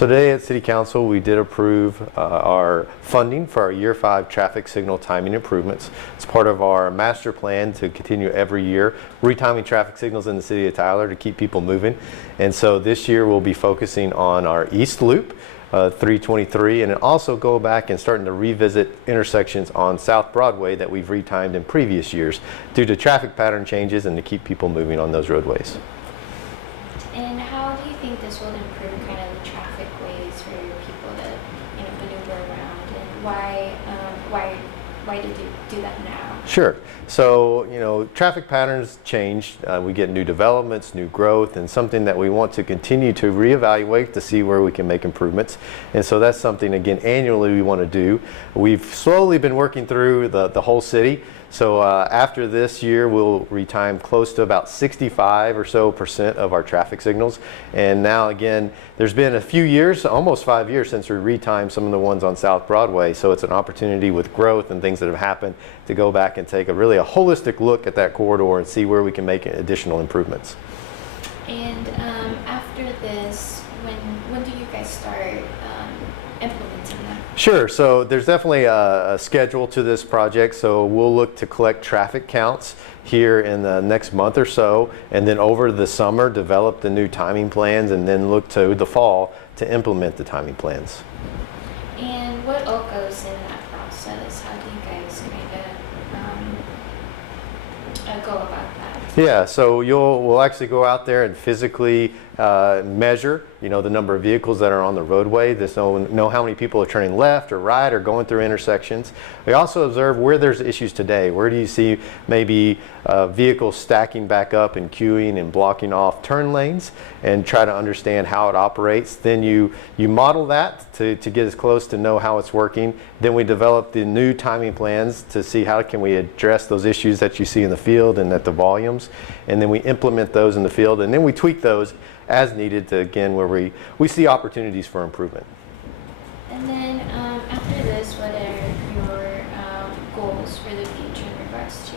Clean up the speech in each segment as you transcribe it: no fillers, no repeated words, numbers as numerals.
So today at City Council, we did approve our funding for our Year 5 traffic signal timing improvements. It's part of our master plan to continue every year retiming traffic signals in the city of Tyler to keep people moving. And so this year we'll be focusing on our East Loop, 323, and also go back and starting to revisit intersections on South Broadway that we've retimed in previous years due to traffic pattern changes and to keep people moving on those roadways. And how do you think this will improve kind of the traffic ways for people to, maneuver around, and why did you do that now? Sure. So, traffic patterns change. We get new developments, new growth, and something that we want to continue to reevaluate to see where we can make improvements. And so that's something, again, annually we want to do. We've slowly been working through the whole city. So after this year, we'll retime close to about 65% or so of our traffic signals. And now, again, there's been a few years, almost 5 years, since we retimed some of the ones on South Broadway. So it's an opportunity with growth and things that have happened to go back and take a holistic look at that corridor and see where we can make additional improvements. And after this, when do you guys start implementing that? Sure. So there's definitely a schedule to this project. So we'll look to collect traffic counts here in the next month or so, and then over the summer develop the new timing plans, and then look to the fall to implement the timing plans. And what all goes in that process? How do you guys kind of go about that? Yeah, so we'll actually go out there and physically measure, the number of vehicles that are on the roadway. This know how many people are turning left or right or going through intersections. We also observe where there's issues today. Where do you see maybe vehicles stacking back up and queuing and blocking off turn lanes, and try to understand how it operates. Then you model that to get as close to know how it's working. Then we develop the new timing plans to see how can we address those issues that you see in the field and at the volumes. And then we implement those in the field, and then we tweak those as needed to, again, where we see opportunities for improvement. And then after this, what are your goals for the future in regards to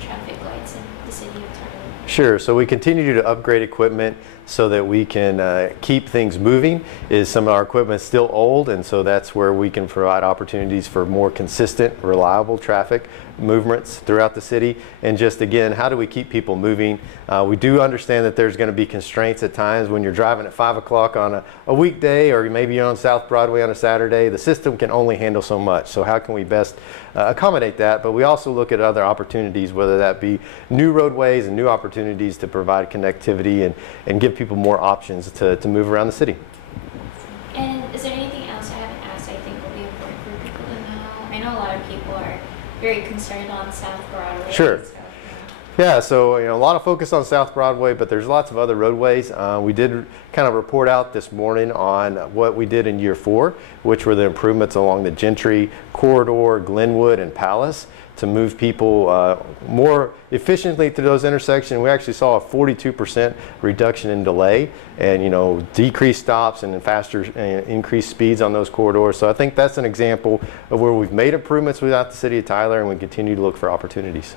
traffic lights in the city of Tyler? Sure. So we continue to upgrade equipment so that we can keep things moving. Some of our equipment is still old, and so that's where we can provide opportunities for more consistent, reliable traffic movements throughout the city. And just again, how do we keep people moving? We do understand that there's going to be constraints at times when you're driving at 5 o'clock on a weekday, or maybe you're on South Broadway on a Saturday. The system can only handle so much. So how can we best accommodate that? But we also look at other opportunities, whether that be new roadways and new opportunities to provide connectivity and give people more options to move around the city. And is there anything else I haven't asked I think will be important for people to know? I know a lot of people are very concerned on South Broadway. Sure. Yeah, so a lot of focus on South Broadway, but there's lots of other roadways. We did kind of report out this morning on what we did in Year 4, which were the improvements along the Gentry corridor, Glenwood, and Palace to move people more efficiently through those intersections. We actually saw a 42% reduction in delay, and decreased stops and faster increased speeds on those corridors. So I think that's an example of where we've made improvements without the city of Tyler, and we continue to look for opportunities.